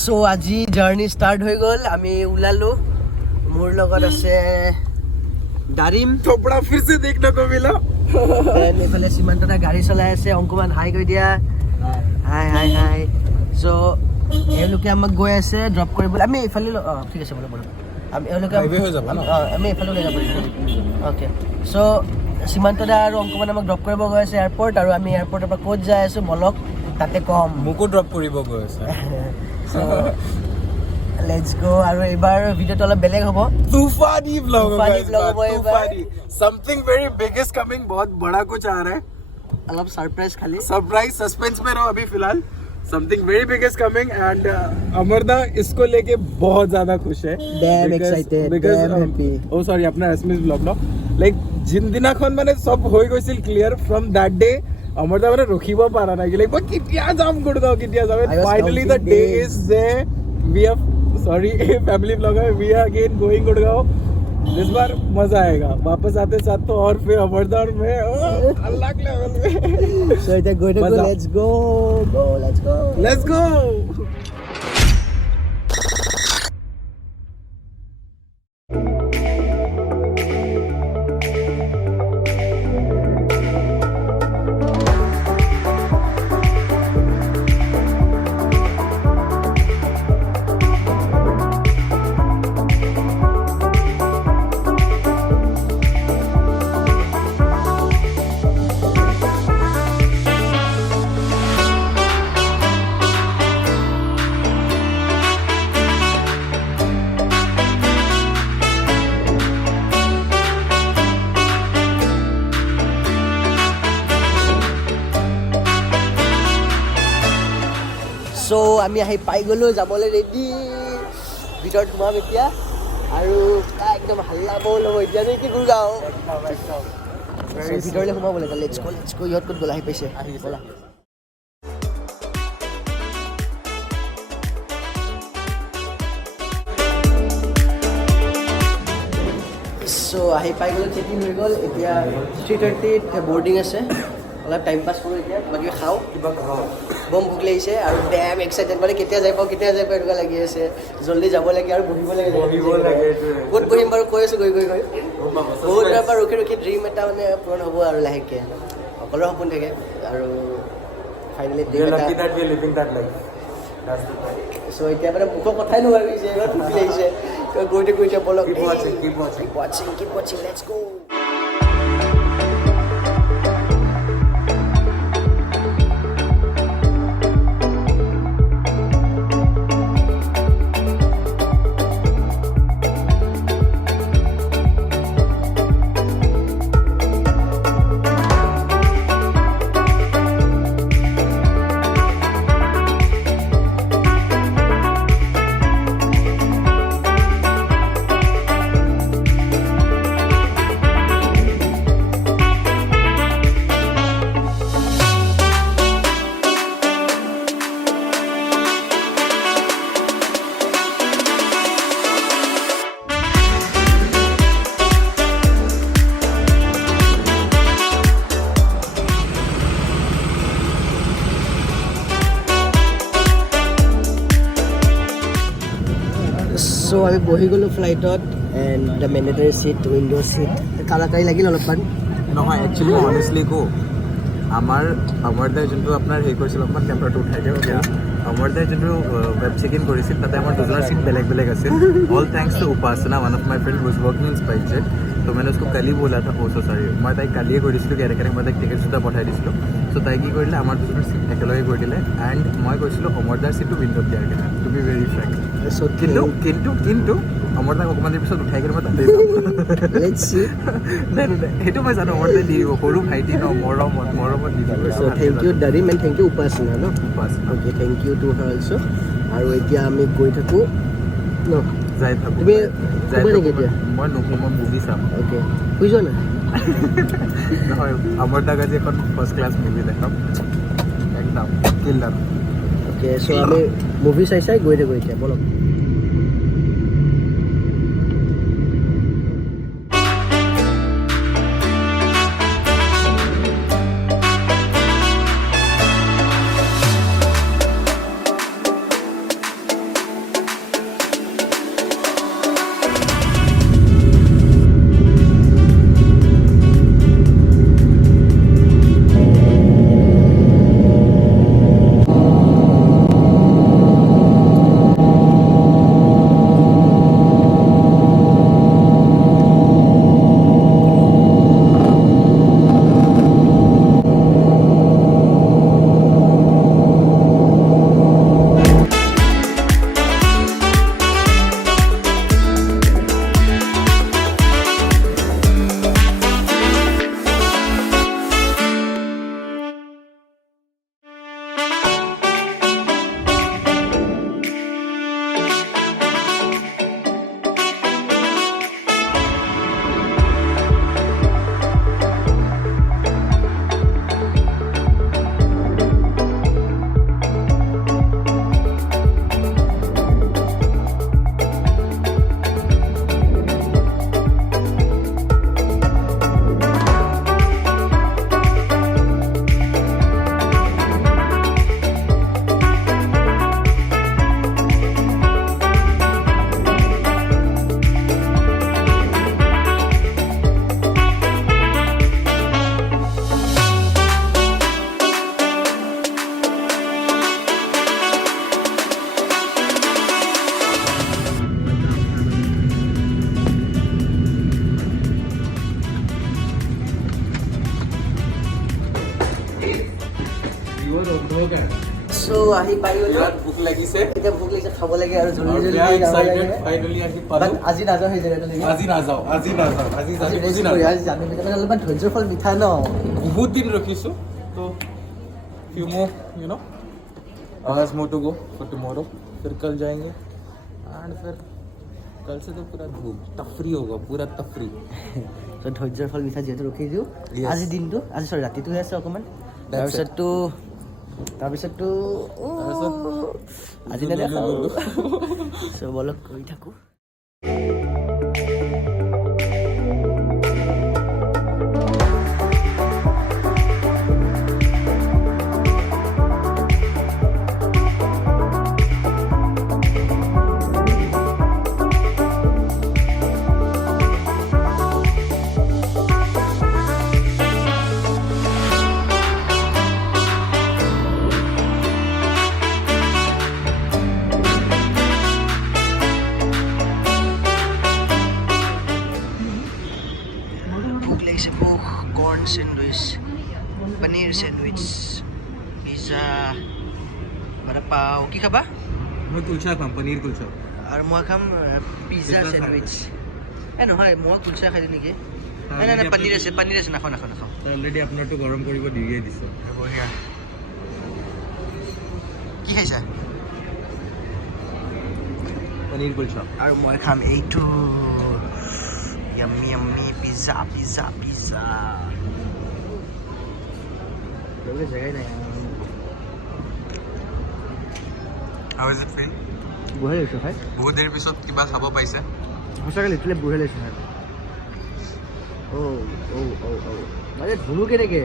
So আজি journey start হৈ গ'ল আমি ওলালো মোৰ লগত আছে দাৰিম थोपड़ा फिर से देखने को मिला এফালে সীমান্তটা গাড়ী চলাই আছে অংকুমান হাই কৈ দিয়া হাই হাই হাই সো এওঁলোকে আমাক গৈ আছে ড্ৰপ কৰিবলৈ আমি এফালে ঠিক আছে বলো বলো আমি এওঁলোকে হাইৱে হৈ যাব ন আমি এফালে লৈ যাব অ'কে সো সীমান্তদা আৰু অংকুমান আমাক ড্ৰপ কৰিব গৈ আছে এয়াৰপৰ্ট আৰু আমি এয়াৰপৰ্টৰ পৰা ক'ত যাই আছো মলক তাতে কম মোকো ড্ৰপ কৰিব গৈ আছে So let's go আৰু এবাৰ ভিডিওটো অলপ বেলেগ হ'ব तूफानी व्लॉग होगा तूफानी इस vlog बार होगा इस बार। तूफानी something very big is coming बहुत बड़ा कुछ आ रहा है অলপ सरप्राइज खाली सरप्राइज सस्पेंस में रहो अभी फिलहाल something very big is coming and अमरदा इसको लेके बहुत ज्यादा खुश है Damn excited, damn happy. ओ सॉरी अपना एसएमएस ब्लॉग न लाइक जिन दिनाখন মানে সব হৈ গৈছিল ক্লিয়াৰ ফ্ৰম দ্যাট ডে अमरदा মানে ৰখিব পাৰা নাই লাইক মই কেতিয়া যাম গুড়গাঁও কেতিয়া যাম finally the day is they we have sorry family blogger we are again going Gurgaon इस बार मजा आएगा वापस आते साथ तो और फिर अमरदार में अलग लेवल में so it's going to go let's go let's go so আমি আহি পাই গ'লো যাবলৈ ৰেডি ভিতৰত সোমাম এতিয়া আৰু একদম হাল্লা বল হ'ব এতিয়া নেকি গুড়গাঁও ভিতৰলৈ সোমাব লাগে লেটছ গো ইহঁত ক'ত গ'ল আহি পাইছে ব'লা so আহি পাই গ'লো চেকিং হৈ গ'ল এতিয়া 3:30 বৰ্ডিং আছে অলপ টাইম পাছ কৰোঁ এতিয়া বাকী খাওঁ কিবা খাও বম ভোক লাগিছে আৰু ডেম এক্সাইটেড মানে কেতিয়া যাই পাওঁ এনেকুৱা লাগি আছে জল্দি যাব লাগে আৰু বহিব লাগে ক'ত বহিম বাৰু কৈ আছোঁ গৈ বহুত দিনৰ পৰা ৰখি ড্ৰিম এটা মানে পূৰণ হ'ব আৰু লাহেকৈ সকলোৰে সপোন থাকে আৰু ফাইনেলি ড্ৰিম এটা চ' এতিয়া মানে মুখৰ কথাই নোহোৱা গৈছে এবাৰ ফুটি লাগিছে গৈ বলক keep watching let's go so আমি বহি গ'লো ফ্লাইটত and the mandatory seat window' seat কালাকাৰী লাগিল অলপমান নহয় একচুৱেলি অনেষ্টলি কো আমাৰদাই যোনটো আপোনাৰ হেৰি কৰিছিল অকণমান কেমেৰাটো উঠাই দিয়ক এতিয়া আমাৰদাই যোনটো ৱেব চেক ইন কৰিছিল তাতে আমাৰ দুজনৰ ছিট বেলেগ আছিল all thanks to Upasana one of my friend who's working in SpiceJet तो मैंने उसको कल ही बोला था सो सॉरी মই তাইক কালিয়ে কৈ দিছিলোঁ কেনেকৈ মই তাইক টিকেট দুটা পঠাই দিছিলোঁ চ' তাই কি কৰিলে আমাৰ দুজনৰ ছিট একেলগে কৰি দিলে এণ্ড মই কৈছিলোঁ অমৰদাৰ ছিটটো উইণ্ড'ত দিয়াৰ কাৰণে টু বি ভেৰি ফ্ৰেংক কিন্তু অমৰদাক অকণমান দেৰি পিছত উঠাই কিনে মই তাতে নাই সেইটো মই জানো অমৰদাই দি দিব সৰু ভাইটি ন মৰমত দি দিব so thank you দাৰিম and thank you উপাসনা ন okay thank you to her also আৰু এতিয়া আমি গৈ থাকোঁ ন যাই থাকোঁ তুমি যাই নেকি এতিয়া মই নুশু মই মুভি চাম অ'কে শুই যোৱা না নহয় অমৰদাক আজি এখন ফাৰ্ষ্ট ক্লাছ মুভি দেখাম একদম কিলাৰ অ'কে চ' আমি মুভি চাই গৈ থাকোঁ এতিয়া বলক আহি পাই গ'লো ভোক লাগিছে এতিয়া ভোক লাগিছে খাব লাগে আৰু জলদি জলদি ফাইনেলি আহি পালো আজি নাযাওঁ সেই জেগাটোলৈকে আজি নাযাওঁ আজি জানো অলপমান ধৈৰ্য্যৰ ফল মিঠা ন বহুত দিন ৰখিছো তো few more you know hours more to go for tomorrow फिर कल जाएंगे and फिर कल से तो पूरा धूप तफरी होगा पूरा तफरी তো ধৈৰ্য্যৰ ফল মিঠা যিহেতু ৰখি দিওঁ আজি দিনটো আজি চৰি ৰাতিটোহে আছে অকণমান তাৰপিছততো আজি নেদেখাওঁ চব অলপ কৰি থাকোঁ corn sandwich, paneer sandwich, pizza, vada pav. কি খাবা? মই কুলচা খাম পনীৰ কুলচা আৰু মই খাম পিজ্জা স্যান্ডউইচ নহয় মই কুলচা খাই দিওঁ নেকি নাই পনীৰ আছে নাখাওঁ অলৰেডি আপোনাৰটো গৰম কৰিব দিয়ে দিছে বঢ়িয়া কি খাইছা পনীৰ কুলচা আৰু মই খাম এইটো yummy pizza লগে জেগাই নাই How is it feel? বহে লৈছো ভাই বহুত দেৰি পিছত কিবা খাব পাইছে সঁচাকৈ লিটিলে বহে লৈছো ভাই মানে ধুনু কেনেকে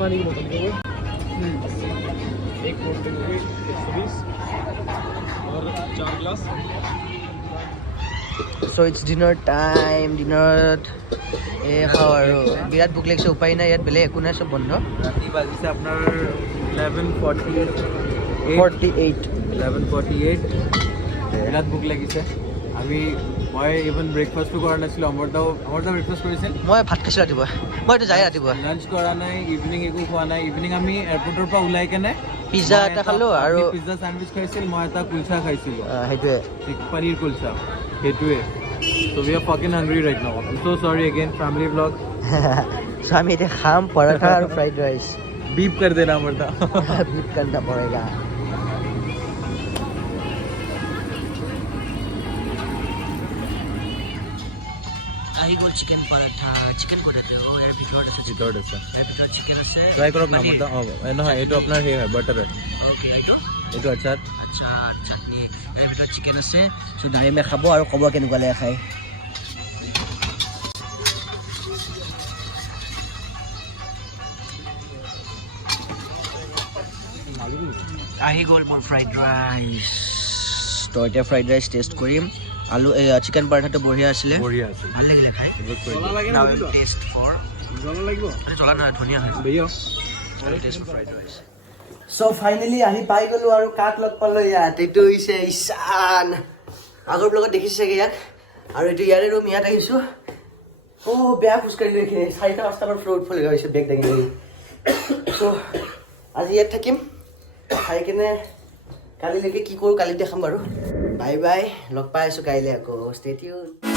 पानी की बोतल हो एक कोल्ड ड्रिंक हो गई 120 और 4 glass So it's dinner time, ডিনাৰত খাওঁ আৰু বিৰাট ভোক লাগিছে উপায় নাই ইয়াত বেলেগ একো নাই চব বন্ধ ৰাতি বাজিছে আপোনাৰ 11:48 বিৰাট ভোক লাগিছে মই ইভেন ব্ৰেকফাষ্টটো কৰা নাছিলোঁ অমৰদাও ব্ৰেকফাষ্ট কৰিছিল মই ভাত খাইছোঁ ৰাতিপুৱা মই এইটো যাই ৰাতিপুৱা লাঞ্চ কৰা নাই ইভিনিং একো খোৱা নাই ইভিনিং আমি এয়াৰপৰ্টৰ পৰা ওলাই কেনে পিজ্জা এটা খালোঁ আৰু পিজ্জা চেণ্ডউইচ খাইছিল মই এটা কুলচা খাইছিলোঁ সেইটোৱে পনীৰ কুলচা সেইটোৱে So we are fucking hungry right now. I'm so sorry again, family vlog. So আমি এতিয়া খাম পৰঠা আৰু ফ্ৰাইড ৰাইচ बीप कर देना मरता बीप करना पड़ेगा আহি গ'ল চিকেন পৰঠা চিকেন ক'ত আছে ইয়াৰ ভিতৰত আছে ইয়াৰ ভিতৰত চিকেন আছে ট্ৰাই কৰক না মৰতা নহয় এইটো আপোনাৰ সেই হয় বাটাৰ হয় অ'কে এইটো আচাৰ চাটনি ইয়াৰ ভিতৰত চিকেন আছে চ' ডাইমে খাব আৰু ক'ব কেনেকুৱা লাগে খাই আহি গ'ল মোৰ ফ্ৰাইড ৰাইচ তো এতিয়া ফ্ৰাইড ৰাইচ টেষ্ট কৰিম আলু চিকেন পৰঠাটো বঢ়িয়া আছিলে ভাল লাগিলে খাই টেষ্ট ফৰ জ্বলা নহয় ধুনীয়া হয় চ' ফাইনেলি আহি পাই গ'লোঁ আৰু কাক লগ পালোঁ ইয়াত এইটো হৈছে ঈশান আগৰ ব্লগত দেখিছে চাগে ইয়াক আৰু এইটো ইয়াৰে ৰুম ইয়াত আহিছোঁ বেয়া খোজকাঢ়িলোঁ এইখিনি 4-5টামান ফ্ল'ৰ উঠিব লগা হৈছে বেগ দাঙি দাঙি চ' আজি ইয়াত থাকিম খাই কিনে কালিলৈকে কি কৰোঁ কালি দেখাম বাৰু বাই বাই লগ পাই আছোঁ কাইলৈ আকৌ ষ্টে টিউন